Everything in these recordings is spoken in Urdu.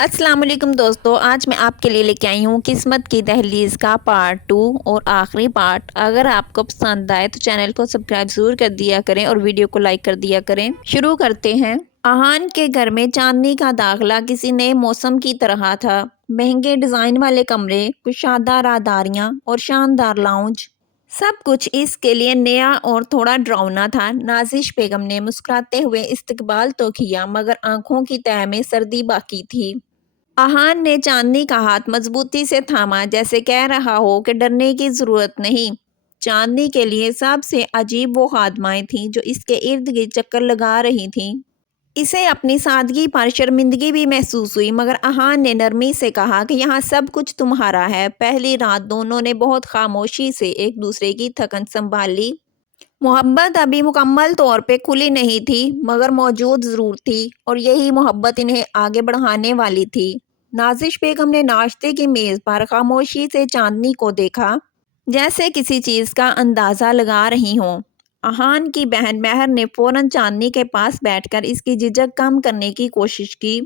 السلام علیکم دوستو، آج میں آپ کے لیے لے کے آئی ہوں قسمت کی دہلیز کا پارٹ 2 اور آخری پارٹ۔ اگر آپ کو پسند آئے تو چینل کو سبسکرائب ضرور کر دیا کریں اور ویڈیو کو لائک کر دیا کریں۔ شروع کرتے ہیں۔ اہان کے گھر میں چاندنی کا داخلہ کسی نئے موسم کی طرح تھا۔ مہنگے ڈیزائن والے کمرے، کشادہ راہداریاں اور شاندار لاؤنج، سب کچھ اس کے لیے نیا اور تھوڑا ڈراؤنا تھا۔ نازش بیگم نے مسکراتے ہوئے استقبال تو کیا مگر آنکھوں کی تہہ میں سردی باقی تھی۔ اہان نے چاندنی کا ہاتھ مضبوطی سے تھاما، جیسے کہہ رہا ہو کہ ڈرنے کی ضرورت نہیں۔ چاندنی کے لیے سب سے عجیب وہ خادمائیں تھیں جو اس کے ارد گرد چکر لگا رہی تھیں۔ اسے اپنی سادگی پر شرمندگی بھی محسوس ہوئی، مگر اہان نے نرمی سے کہا کہ یہاں سب کچھ تمہارا ہے۔ پہلی رات دونوں نے بہت خاموشی سے ایک دوسرے کی تھکن سنبھال لی۔ محبت ابھی مکمل طور پہ کھلی نہیں تھی مگر موجود ضرور تھی، اور یہی محبت انہیں آگے بڑھانے والی تھی۔ نازش بیگم نے ناشتے کی میز پر خاموشی سے چاندنی کو دیکھا، جیسے کسی چیز کا اندازہ لگا رہی ہوں۔ اہان کی بہن مہر نے فوراً چاندنی کے پاس بیٹھ کر اس کی جھجک کم کرنے کی کوشش کی۔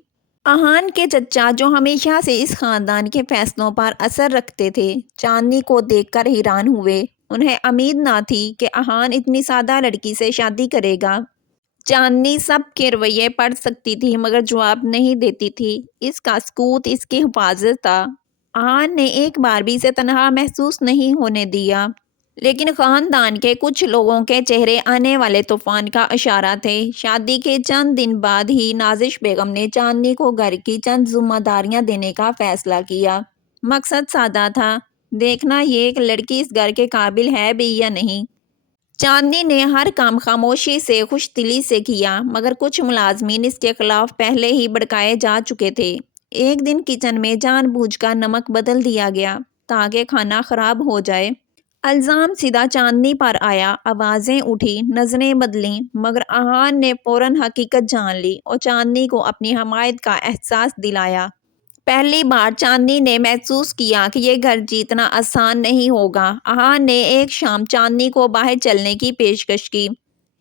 اہان کے چچا، جو ہمیشہ سے اس خاندان کے فیصلوں پر اثر رکھتے تھے، چاندنی کو دیکھ کر حیران ہوئے۔ انہیں امید نہ تھی کہ اہان اتنی سادہ لڑکی سے شادی کرے گا۔ چاندنی سب کے رویے پڑھ سکتی تھی مگر جواب نہیں دیتی تھی۔ اس کا سکوت اس کی حفاظت تھا۔ اہان نے ایک بار بھی اسے تنہا محسوس نہیں ہونے دیا۔ لیکن خاندان کے کچھ لوگوں کے چہرے آنے والے طوفان کا اشارہ تھے۔ شادی کے چند دن بعد ہی نازش بیگم نے چاندنی کو گھر کی چند ذمہ داریاں دینے کا فیصلہ کیا۔ مقصد سادہ تھا، دیکھنا یہ کہ لڑکی اس گھر کے قابل ہے بھی یا نہیں۔ چاندنی نے ہر کام خاموشی سے خوش دلی سے کیا، مگر کچھ ملازمین اس کے خلاف پہلے ہی بھڑکائے جا چکے تھے۔ ایک دن کچن میں جان بوجھ کر نمک بدل دیا گیا تاکہ کھانا خراب ہو جائے۔ الزام سیدھا چاندنی پر آیا، آوازیں اٹھی، نظریں بدلیں، مگر اہان نے فوراً حقیقت جان لی اور چاندنی کو اپنی حمایت کا احساس دلایا۔ پہلی بار چاندنی نے محسوس کیا کہ یہ گھر جیتنا آسان نہیں ہوگا۔ اہان نے ایک شام چاندنی کو باہر چلنے کی پیشکش کی۔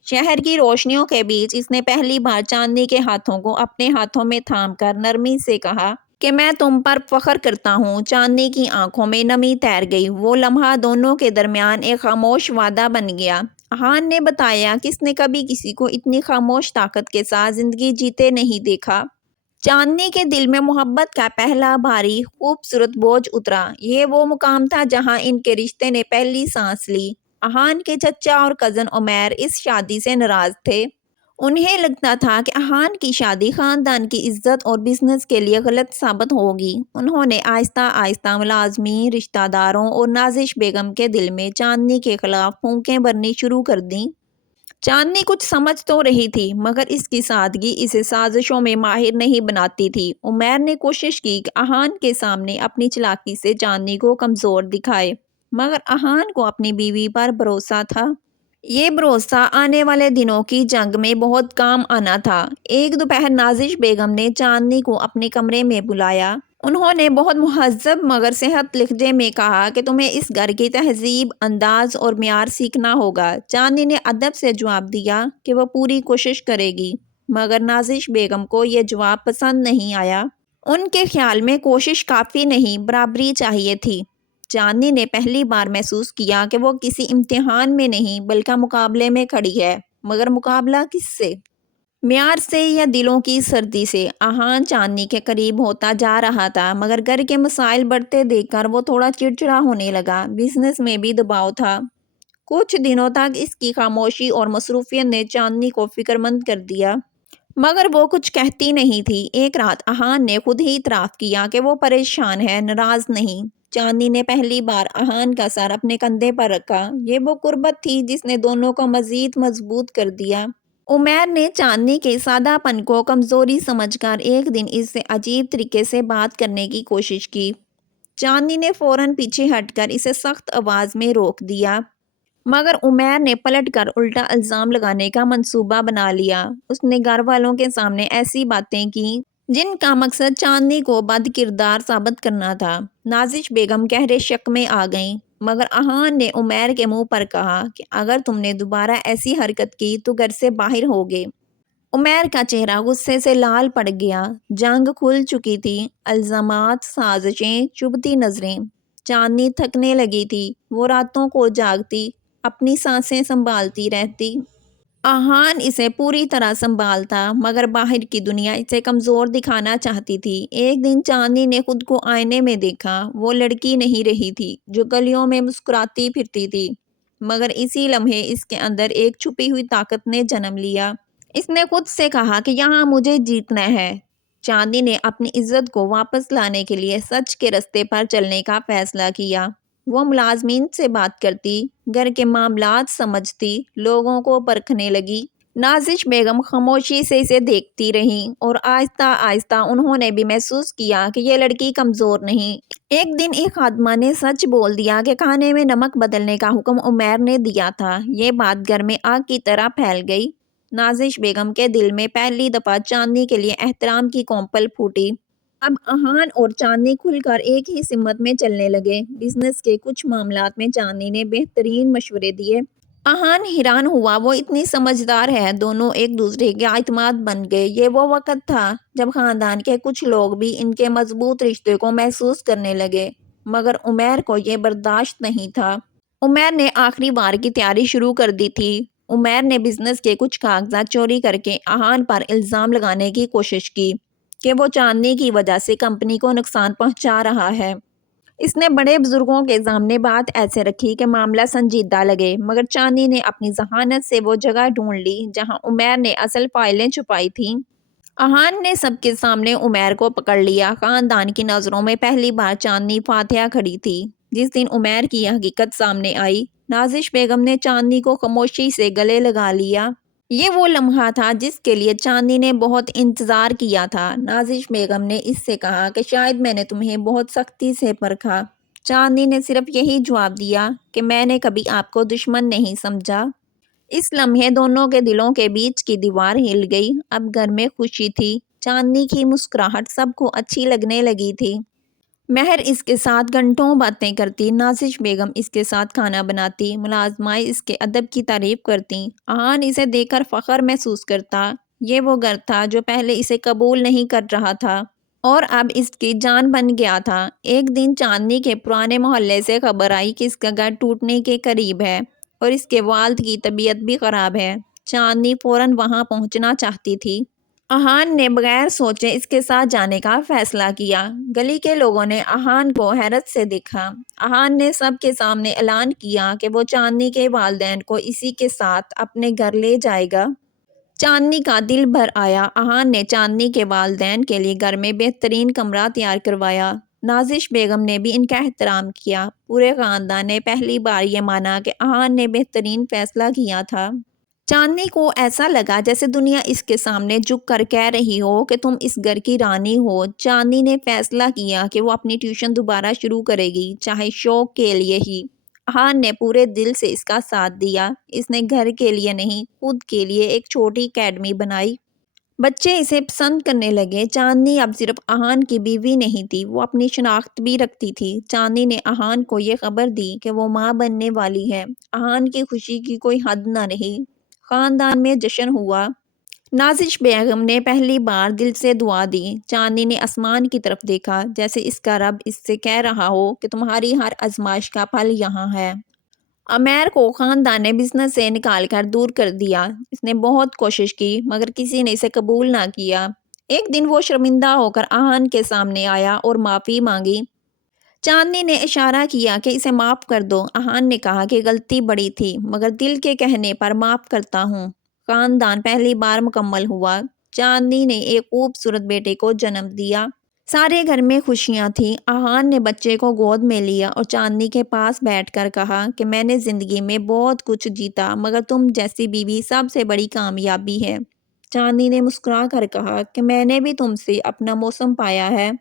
شہر کی روشنیوں کے بیچ اس نے پہلی بار چاندنی کے ہاتھوں کو اپنے ہاتھوں میں تھام کر نرمی سے کہا کہ میں تم پر فخر کرتا ہوں۔ چاندنی کی آنکھوں میں نمی تیر گئی۔ وہ لمحہ دونوں کے درمیان ایک خاموش وعدہ بن گیا۔ اہان نے بتایا کہ اس نے کبھی کسی کو اتنی خاموش طاقت کے ساتھ زندگی جیتے نہیں دیکھا۔ چاندنی کے دل میں محبت کا پہلا بھاری خوبصورت بوجھ اترا۔ یہ وہ مقام تھا جہاں ان کے رشتے نے پہلی سانس لی۔ اہان کے چچا اور کزن عمیر اس شادی سے ناراض تھے۔ انہیں لگتا تھا کہ اہان کی شادی خاندان کی عزت اور بزنس کے لیے غلط ثابت ہوگی۔ انہوں نے آہستہ آہستہ ملازمین، رشتہ داروں اور نازش بیگم کے دل میں چاندنی کے خلاف پھونکیں بھرنی شروع کر دیں۔ چاندنی کچھ سمجھ تو رہی تھی مگر اس کی سادگی اسے سازشوں میں ماہر نہیں بناتی تھی۔ عمیر نے کوشش کی کہ اہان کے سامنے اپنی چالاکی سے چاندنی کو کمزور دکھائے، مگر اہان کو اپنی بیوی پر بھروسہ تھا۔ یہ بھروسہ آنے والے دنوں کی جنگ میں بہت کام آنا تھا۔ ایک دوپہر نازش بیگم نے چاندنی کو اپنے کمرے میں بلایا۔ انہوں نے بہت مہذب مگر صحت لہجے میں کہا کہ تمہیں اس گھر کی تہذیب، انداز اور معیار سیکھنا ہوگا۔ چاندنی نے ادب سے جواب دیا کہ وہ پوری کوشش کرے گی، مگر نازش بیگم کو یہ جواب پسند نہیں آیا۔ ان کے خیال میں کوشش کافی نہیں، برابری چاہیے تھی۔ چاندنی نے پہلی بار محسوس کیا کہ وہ کسی امتحان میں نہیں بلکہ مقابلے میں کھڑی ہے، مگر مقابلہ کس سے؟ معیار سے یا دلوں کی سردی سے؟ اہان چاندنی کے قریب ہوتا جا رہا تھا مگر گھر کے مسائل بڑھتے دیکھ کر وہ تھوڑا چڑچڑا ہونے لگا۔ بزنس میں بھی دباؤ تھا۔ کچھ دنوں تک اس کی خاموشی اور مصروفیت نے چاندنی کو فکر مند کر دیا، مگر وہ کچھ کہتی نہیں تھی۔ ایک رات اہان نے خود ہی اعتراف کیا کہ وہ پریشان ہے، ناراض نہیں۔ چاندنی نے پہلی بار اہان کا سر اپنے کندھے پر رکھا۔ یہ وہ قربت تھی جس نے دونوں کو مزید مضبوط کر دیا۔ عمیر نے چاندنی کے سادہ پن کو کمزوری سمجھ کر ایک دن اس سے عجیب طریقے سے بات کرنے کی کوشش کی۔ چاندنی نے فوراً پیچھے ہٹ کر اسے سخت آواز میں روک دیا، مگر عمیر نے پلٹ کر الٹا الزام لگانے کا منصوبہ بنا لیا۔ اس نے گھر والوں کے سامنے ایسی باتیں کی جن کا مقصد چاندنی کو بد کردار ثابت کرنا تھا۔ نازش بیگم گہرے شک میں آ گئیں، مگر اہان نے عمیر کے منہ پر کہا کہ اگر تم نے دوبارہ ایسی حرکت کی تو گھر سے باہر ہوگے۔ عمیر کا چہرہ غصے سے لال پڑ گیا۔ جنگ کھل چکی تھی، الزامات، سازشیں، چبھتی نظریں۔ چاندنی تھکنے لگی تھی، وہ راتوں کو جاگتی، اپنی سانسیں سنبھالتی رہتی۔ آہان اسے پوری طرح سنبھالتا، مگر باہر کی دنیا اسے کمزور دکھانا چاہتی تھی۔ ایک دن چاندنی نے خود کو آئینے میں دیکھا۔ وہ لڑکی نہیں رہی تھی جو گلیوں میں مسکراتی پھرتی تھی، مگر اسی لمحے اس کے اندر ایک چھپی ہوئی طاقت نے جنم لیا۔ اس نے خود سے کہا کہ یہاں مجھے جیتنا ہے۔ چاندنی نے اپنی عزت کو واپس لانے کے لیے سچ کے رستے پر چلنے کا فیصلہ کیا۔ وہ ملازمین سے بات کرتی، گھر کے معاملات سمجھتی، لوگوں کو پرکھنے لگی۔ نازش بیگم خاموشی سے اسے دیکھتی رہیں اور آہستہ آہستہ انہوں نے بھی محسوس کیا کہ یہ لڑکی کمزور نہیں۔ ایک دن ایک خادمہ نے سچ بول دیا کہ کھانے میں نمک بدلنے کا حکم عمیر نے دیا تھا۔ یہ بات گھر میں آگ کی طرح پھیل گئی۔ نازش بیگم کے دل میں پہلی دفعہ چاندنی کے لیے احترام کی کونپل پھوٹی۔ اب آہان اور چاندنی کھل کر ایک ہی سمت میں چلنے لگے۔ بزنس کے کچھ معاملات میں چاندنی نے بہترین مشورے دیے۔ آہان حیران ہوا، وہ اتنی سمجھدار ہے۔ دونوں ایک دوسرے کے اعتماد بن گئے۔ یہ وہ وقت تھا جب خاندان کے کچھ لوگ بھی ان کے مضبوط رشتے کو محسوس کرنے لگے، مگر عمیر کو یہ برداشت نہیں تھا۔ عمیر نے آخری بار کی تیاری شروع کر دی تھی۔ عمیر نے بزنس کے کچھ کاغذات چوری کر کے آہان پر الزام لگانے کی کوشش کی کہ وہ چاندنی کی وجہ سے کمپنی کو نقصان پہنچا رہا ہے۔ اس نے بڑے بزرگوں کے سامنے بات ایسے رکھی کہ معاملہ سنجیدہ لگے، مگر چاندنی نے اپنی ذہانت سے وہ جگہ ڈھونڈ لی جہاں عمیر نے اصل فائلیں چھپائی تھیں۔ آہان نے سب کے سامنے عمیر کو پکڑ لیا۔ خاندان کی نظروں میں پہلی بار چاندنی فاتحہ کھڑی تھی۔ جس دن عمیر کی حقیقت سامنے آئی، نازش بیگم نے چاندنی کو خاموشی سے گلے لگا لیا۔ یہ وہ لمحہ تھا جس کے لیے چاندنی نے بہت انتظار کیا تھا۔ نازش بیگم نے اس سے کہا کہ شاید میں نے تمہیں بہت سختی سے پرکھا۔ چاندنی نے صرف یہی جواب دیا کہ میں نے کبھی آپ کو دشمن نہیں سمجھا۔ اس لمحے دونوں کے دلوں کے بیچ کی دیوار ہل گئی۔ اب گھر میں خوشی تھی۔ چاندنی کی مسکراہٹ سب کو اچھی لگنے لگی تھی۔ مہر اس کے ساتھ گھنٹوں باتیں کرتی، نازش بیگم اس کے ساتھ کھانا بناتی، ملازمائیں اس کے ادب کی تعریف کرتی۔ آہان اسے دیکھ کر فخر محسوس کرتا۔ یہ وہ گھر تھا جو پہلے اسے قبول نہیں کر رہا تھا اور اب اس کی جان بن گیا تھا۔ ایک دن چاندنی کے پرانے محلے سے خبر آئی کہ اس کا گھر ٹوٹنے کے قریب ہے اور اس کے والد کی طبیعت بھی خراب ہے۔ چاندنی فوراً وہاں پہنچنا چاہتی تھی۔ آہان نے بغیر سوچے اس کے ساتھ جانے کا فیصلہ کیا۔ گلی کے لوگوں نے آہان کو حیرت سے دیکھا۔ آہان نے سب کے سامنے اعلان کیا کہ وہ چاندنی کے والدین کو اسی کے ساتھ اپنے گھر لے جائے گا۔ چاندنی کا دل بھر آیا۔ آہان نے چاندنی کے والدین کے لیے گھر میں بہترین کمرہ تیار کروایا۔ نازش بیگم نے بھی ان کا احترام کیا۔ پورے خاندان نے پہلی بار یہ مانا کہ آہان نے بہترین فیصلہ کیا تھا۔ چاندنی کو ایسا لگا جیسے دنیا اس کے سامنے جھک کر کہہ رہی ہو کہ تم اس گھر کی رانی ہو۔ چاندنی نے فیصلہ کیا کہ وہ اپنی ٹیوشن دوبارہ شروع کرے گی، چاہے شوق کے لیے ہی۔ آہان نے پورے دل سے اس کا ساتھ دیا۔ اس نے گھر کے لیے نہیں، خود کے لیے ایک چھوٹی اکیڈمی بنائی۔ بچے اسے پسند کرنے لگے۔ چاندنی اب صرف آہان کی بیوی نہیں تھی، وہ اپنی شناخت بھی رکھتی تھی۔ چاندنی نے آہان کو یہ خبر دی کہ وہ ماں بننے والی ہے۔ آہان کی خوشی کی کوئی حد نہ رہی۔ خاندان میں جشن ہوا۔ نازش بیگم نے پہلی بار دل سے دعا دی۔ چاندنی نے آسمان کی طرف دیکھا، جیسے اس کا رب اس سے کہہ رہا ہو کہ تمہاری ہر آزمائش کا پھل یہاں ہے۔ عمیر کو خاندان نے بزنس سے نکال کر دور کر دیا۔ اس نے بہت کوشش کی، مگر کسی نے اسے قبول نہ کیا۔ ایک دن وہ شرمندہ ہو کر آہان کے سامنے آیا اور معافی مانگی۔ چاندنی نے اشارہ کیا کہ اسے معاف کر دو۔ آہان نے کہا کہ غلطی بڑی تھی، مگر دل کے کہنے پر معاف کرتا ہوں۔ خاندان پہلی بار مکمل ہوا۔ چاندنی نے ایک خوبصورت بیٹے کو جنم دیا۔ سارے گھر میں خوشیاں تھیں۔ آہان نے بچے کو گود میں لیا اور چاندنی کے پاس بیٹھ کر کہا کہ میں نے زندگی میں بہت کچھ جیتا، مگر تم جیسی بیوی سب سے بڑی کامیابی ہے۔ چاندنی نے مسکرا کر کہا کہ میں نے بھی تم سے اپنا موسم پایا ہے۔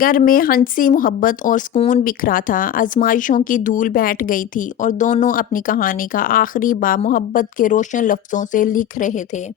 گھر میں ہنسی، محبت اور سکون بکھرا تھا۔ آزمائشوں کی دھول بیٹھ گئی تھی اور دونوں اپنی کہانی کا آخری باب محبت کے روشن لفظوں سے لکھ رہے تھے۔